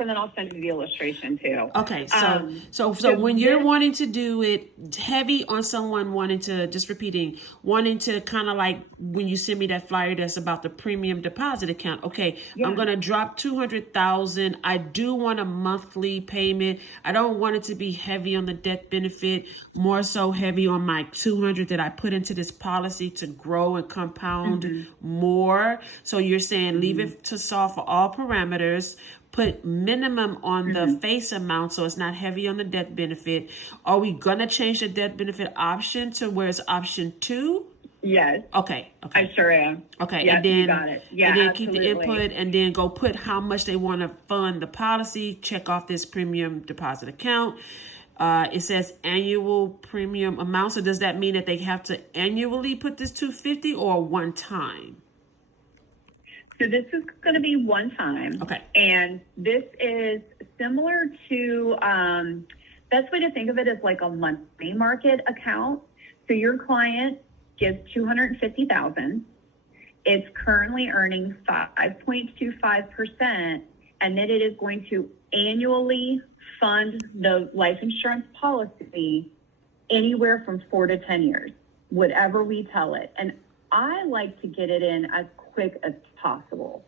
and then I'll send you the illustration too. Okay, so when you're wanting to do it heavy on someone wanting to, just repeating, wanting to kind of like when you send me that flyer that's about the premium deposit account. Okay, yeah. I'm going to drop $200,000. I do want a monthly payment. I don't want it to be heavy on the death benefit, more so heavy on my $200 that I put into this policy to grow and compound more. So you're saying leave it to solve for all parameters. Put minimum on the face amount so it's not heavy on the death benefit. Are we going to change the death benefit option to where it's option 2? Yes. Okay. I sure am. Okay. Yes, and then, you got it. Yeah, and then absolutely. keep the input and then go put how much they want to fund the policy. Check off this premium deposit account. It says annual premium amount. So does that mean that they have to annually put this $250 or one time? So this is going to be one time. Okay. And this is similar to, best way to think of it is like a money market account. So your client gives $250,000. It's currently earning 5.25%, and then it is going to annually fund the life insurance policy anywhere from 4 to 10 years, whatever we tell it. And I like to get it in as quick as possible.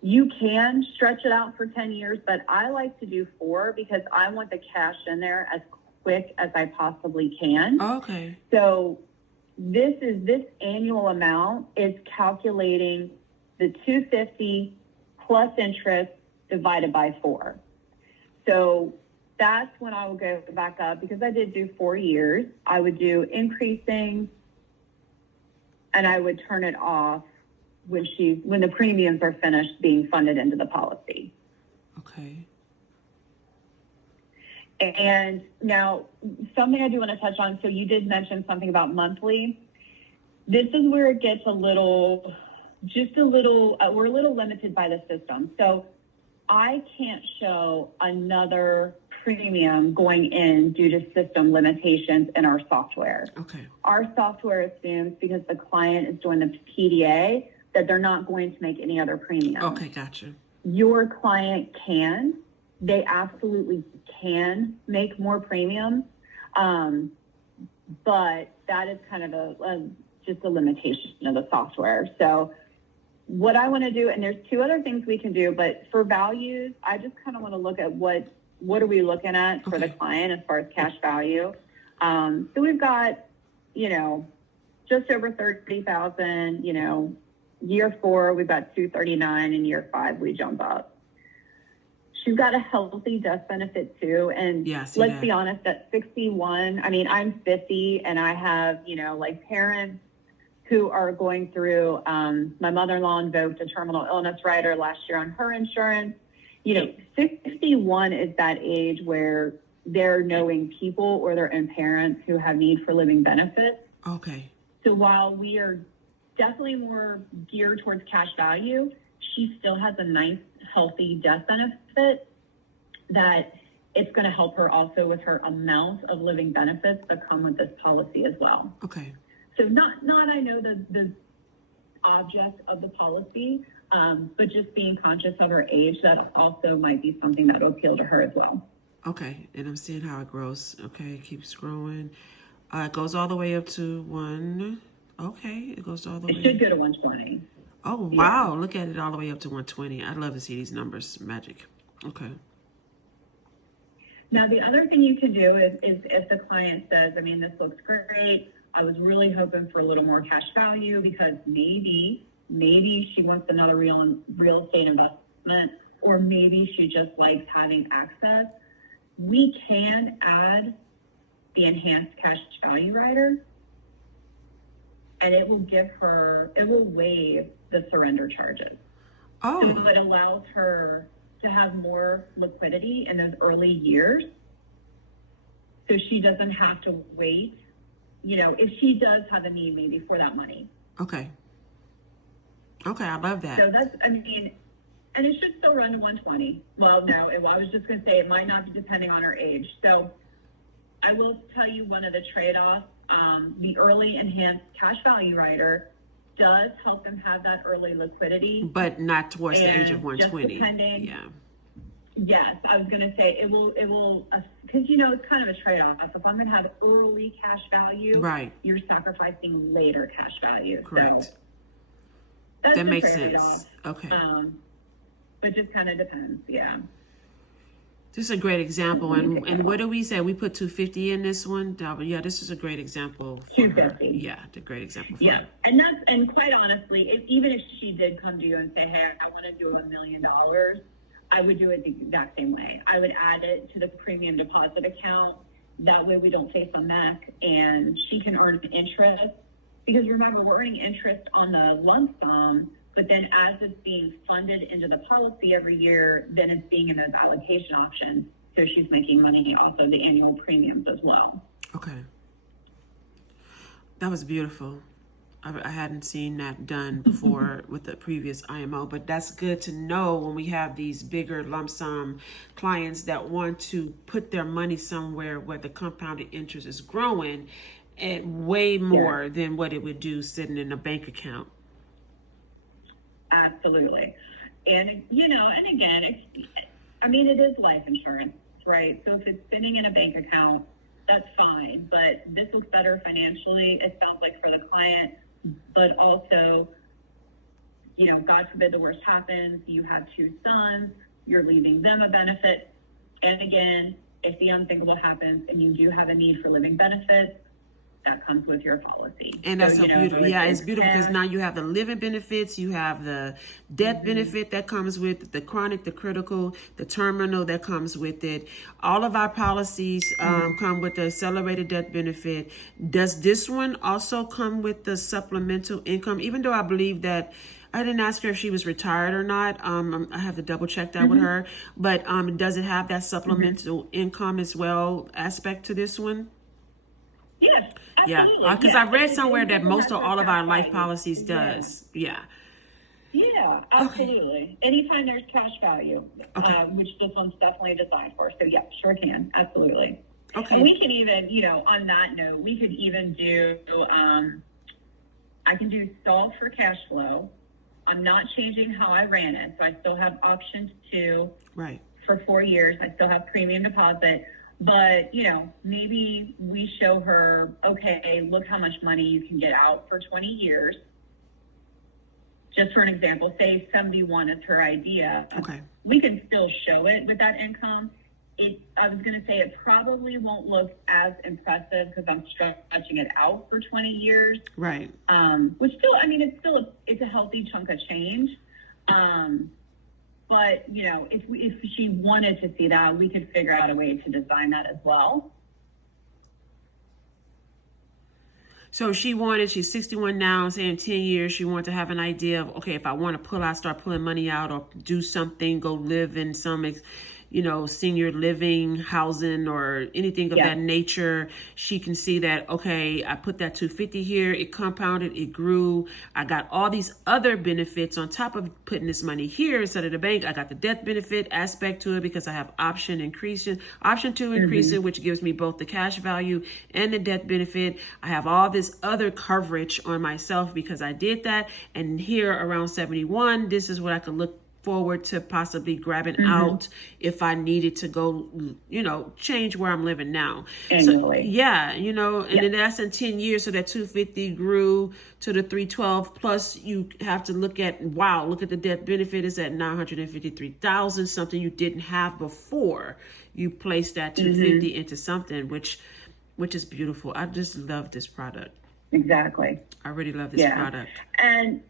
You can stretch it out for 10 years, but I like to do 4 because I want the cash in there as quick as I possibly can. Okay. So this annual amount is calculating the $250 plus interest divided by 4. So that's when I will go back up, because I did do 4 years. I would do increasing, and I would turn it off when the premiums are finished being funded into the policy. Okay. And now something I do want to touch on. So you did mention something about monthly. This is where it gets we're a little limited by the system. So I can't show another premium going in due to system limitations in our software. Okay. Our software assumes, because the client is doing the PDA, that they're not going to make any other premium. Okay, gotcha. Your client can. They absolutely can make more premium, but that is kind of just a limitation of the software. So what I want to do, and there's 2 other things we can do, but for values, I just kind of want to look at what are we looking at for the client as far as cash value. So we've got, just over 30,000, year 4, we've got 239, and year 5, we jump up. She's got a healthy death benefit too. And let's be honest, at 61, I'm 50, and I have, parents who are going through, my mother-in-law invoked a terminal illness rider last year on her insurance. 61 is that age where they're knowing people or their own parents who have need for living benefits. Okay. So while we are definitely more geared towards cash value, she still has a nice, healthy death benefit that it's going to help her also with her amount of living benefits that come with this policy as well. Okay. So not I know the object of the policy, but just being conscious of her age, that also might be something that will appeal to her as well. Okay, and I'm seeing how it grows. Okay, it keeps growing. It goes all the way up to 1. Okay, it goes all the way. It should go to 120. Oh, wow. Yeah. Look at it all the way up to 120. I'd love to see these numbers. Magic. Okay. Now, the other thing you can do is if the client says, this looks great, I was really hoping for a little more cash value because maybe she wants another real estate investment, or maybe she just likes having access. We can add the enhanced cash value rider, and it will waive the surrender charges. Oh. So it allows her to have more liquidity in those early years, so she doesn't have to wait, if she does have a need maybe for that money. Okay, I love that. So that's, and it should still run to 120. Well, no, I was just going to say it might not be depending on her age. So I will tell you one of the trade-offs, the early enhanced cash value rider does help them have that early liquidity. But not towards the age of 120. Just depending, Yes, I was going to say it will, because, it's kind of a trade-off. If I'm going to have early cash value, right, you're sacrificing later cash value. Correct. So that's That the makes trade-off. sense. Okay. But just kind of depends. Yeah. This is a great example. And what do we say? We put 250 in this one. Yeah, this is a great example for 250. her. Yeah, the great example for Yeah, her. and quite honestly, even if she did come to you and say, "Hey, I want to do $1 million," I would do it the exact same way. I would add it to the premium deposit account. That way, we don't face a MEC, and she can earn interest. Because remember, we're earning interest on the lump sum. But then as it's being funded into the policy every year, then it's being in those allocation options. So she's making money off of the annual premiums as well. Okay. That was beautiful. I hadn't seen that done before with the previous IMO, but that's good to know when we have these bigger lump sum clients that want to put their money somewhere where the compounded interest is growing at way more than what it would do sitting in a bank account. Absolutely. And, and again, it is life insurance, right? So if it's sitting in a bank account, that's fine. But this looks better financially, it sounds like, for the client. But also, God forbid the worst happens. You have 2 sons, you're leaving them a benefit. And again, if the unthinkable happens and you do have a need for living benefits, that comes with your policy. And that's so beautiful. Yeah, it's beautiful because now you have the living benefits, you have the death benefit that comes with it, the chronic, the critical, the terminal that comes with it. All of our policies come with the accelerated death benefit. Does this one also come with the supplemental income? Even though I believe that I didn't ask her if she was retired or not. I have to double check that with her. But does it have that supplemental income as well aspect to this one? Yes. Absolutely. Yeah, because I read somewhere that most or all of our life policies does. Yeah. Yeah, absolutely. Okay. Anytime there's cash value, which this one's definitely designed for. So yeah, sure can. Absolutely. Okay. And we can even, on that note, we could even do, I can do solve for cash flow. I'm not changing how I ran it. So I still have option 2 for 4 years. I still have premium deposit. But, maybe we show her, okay, look how much money you can get out for 20 years. Just for an example, say 71 is her idea. Okay. We can still show it with that income. I was going to say it probably won't look as impressive because I'm stretching it out for 20 years. Right. Which still, it's a healthy chunk of change. But, if she wanted to see that, we could figure out a way to design that as well. So she's 61 now, say in 10 years, she wants to have an idea of, okay, if I want to start pulling money out or do something, go live in some, senior living, housing, or anything of that nature, she can see that, okay, I put that 250 here, it compounded, it grew, I got all these other benefits on top of putting this money here instead of the bank. I got the death benefit aspect to it because I have option to increase it, which gives me both the cash value and the death benefit. I have all this other coverage on myself because I did that. And here around 71, this is what I could look forward to possibly grabbing out if I needed to go, change where I'm living now. Annually. So, and then that's in 10 years. So that 250 grew to the 312. Plus you have to look at the death benefit is at 953,000, something you didn't have before you placed that 250 into something, which is beautiful. I just love this product. Exactly. I really love this product. And,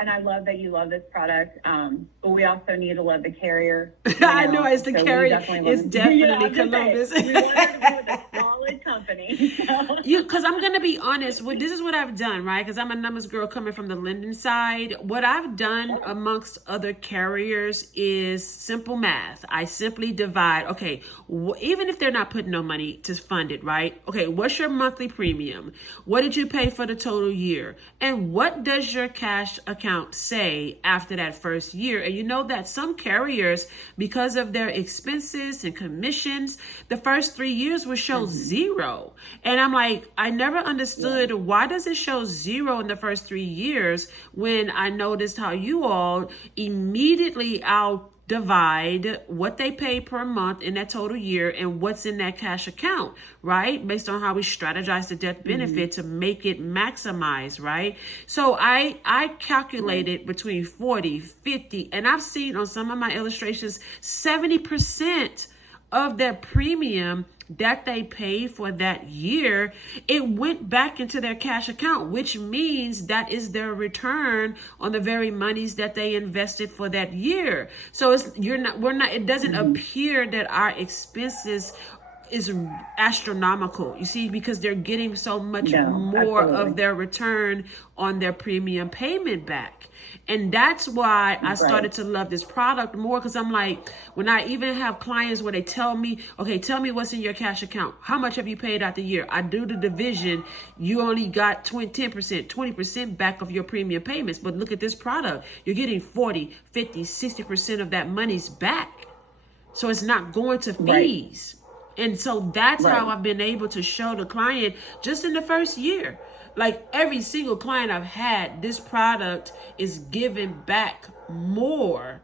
and I love that you love this product, but we also need to love the carrier. I know it's the carrier. It's definitely Columbus. We want to go with a solid company. Because I'm going to be honest, this is what I've done, right? Because I'm a numbers girl coming from the lending side. What I've done amongst other carriers is simple math. I simply divide, okay, even if they're not putting no money to fund it, right? Okay, what's your monthly premium? What did you pay for the total year? And what does your cash account account say after that first year. And you know that some carriers, because of their expenses and commissions, the first 3 years will show zero. And I'm like, I never understood why does it show zero in the first 3 years when I noticed how you all immediately out divide what they pay per month in that total year and what's in that cash account, right? Based on how we strategize the death benefit to make it maximize, right? So I calculated between 40, 50, and I've seen on some of my illustrations, 70% of their premium that they paid for that year, it went back into their cash account, which means that is their return on the very monies that they invested for that year. So it doesn't appear that our expenses is astronomical, you see, because they're getting so much more of their return on their premium payment back. And that's why I started to love this product more, because I'm like, when I even have clients where they tell me, okay, tell me what's in your cash account. How much have you paid out the year? I do the division. You only got 10%, 20% back of your premium payments. But look at this product. You're getting 40, 50, 60% of that money's back. So it's not going to fees. And so that's how I've been able to show the client just in the first year. Like every single client I've had, this product is giving back more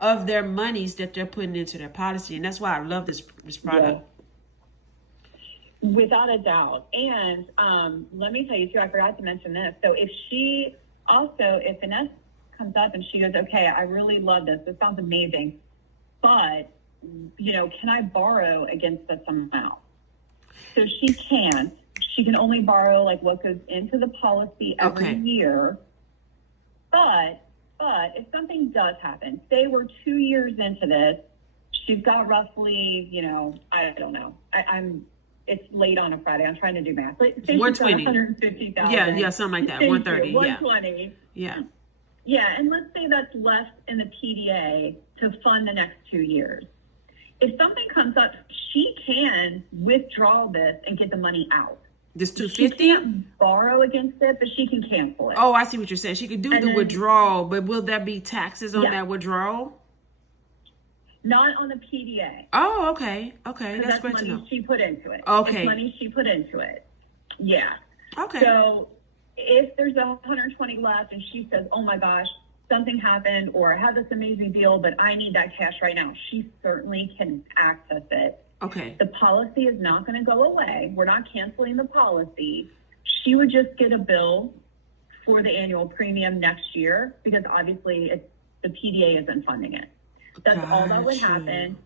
of their monies that they're putting into their policy. And that's why I love this product. Without a doubt. And let me tell you too, I forgot to mention this. So if Vanessa comes up and she goes, okay, I really love this. This sounds amazing. But, can I borrow against this amount? So she can't. She can only borrow like what goes into the policy every year. But if something does happen, say we're 2 years into this, she's got roughly, I don't know. It's late on a Friday. I'm trying to do math. Say she's got 150,000. Yeah, something like that. 130. 120. Yeah. Yeah, and let's say that's left in the PDA to fund the next 2 years. If something comes up, she can withdraw this and get the money out. This 250? She can't borrow against it, but she can cancel it. Oh, I see what you're saying. She could do the withdrawal, but will there be taxes on that withdrawal? Not on the PDA. Oh, okay. That's great to know. Money she put into it. Okay. It's money she put into it. Yeah. Okay. So if there's 120 left and she says, oh my gosh, something happened, or I have this amazing deal, but I need that cash right now, she certainly can access it. Okay. The policy is not going to go away. We're not canceling the policy. She would just get a bill for the annual premium next year, because obviously the PDA isn't funding it. That's all that would happen.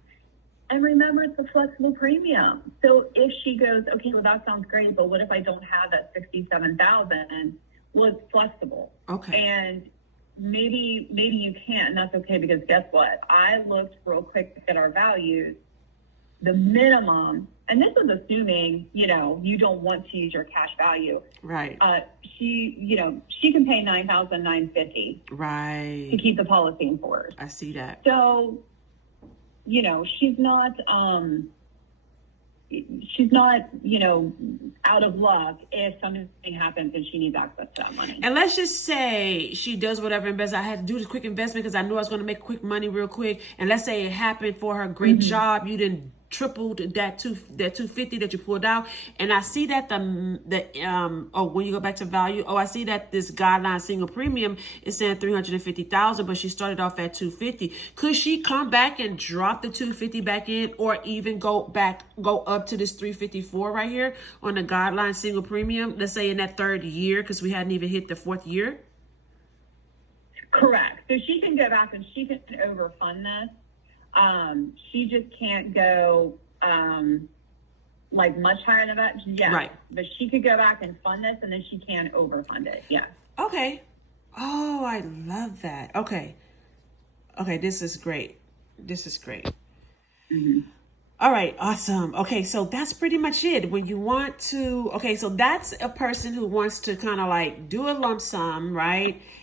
And remember, it's a flexible premium. So if she goes, okay, well, that sounds great, but what if I don't have that $67,000? Well, it's flexible. Okay. And maybe you can't, and that's okay, because guess what? I looked real quick at our values. The minimum, and this is assuming, you don't want to use your cash value. Right. She can pay $9,950. Right. To keep the policy in force. I see that. So, she's not, out of luck if something happens and she needs access to that money. And let's just say she does whatever investment. I had to do this quick investment because I knew I was going to make quick money real quick. And let's say it happened for her great job. You didn't tripled that 250 that you pulled out, and I see that when you go back to value, I see that this guideline single premium is saying 350,000, but she started off at 250. Could she come back and drop the 250 back in, or even go up to this 354 right here on the guideline single premium? Let's say in that third year, because we hadn't even hit the fourth year. Correct. So she can go back and she can overfund this. She just can't go much higher than that. Yeah. Right. But she could go back and fund this, and then she can overfund it. Yeah. Okay. Oh, I love that. Okay. This is great. Mm-hmm. All right. Awesome. Okay. So that's pretty much it. When you want to, so that's a person who wants to kind of do a lump sum, right?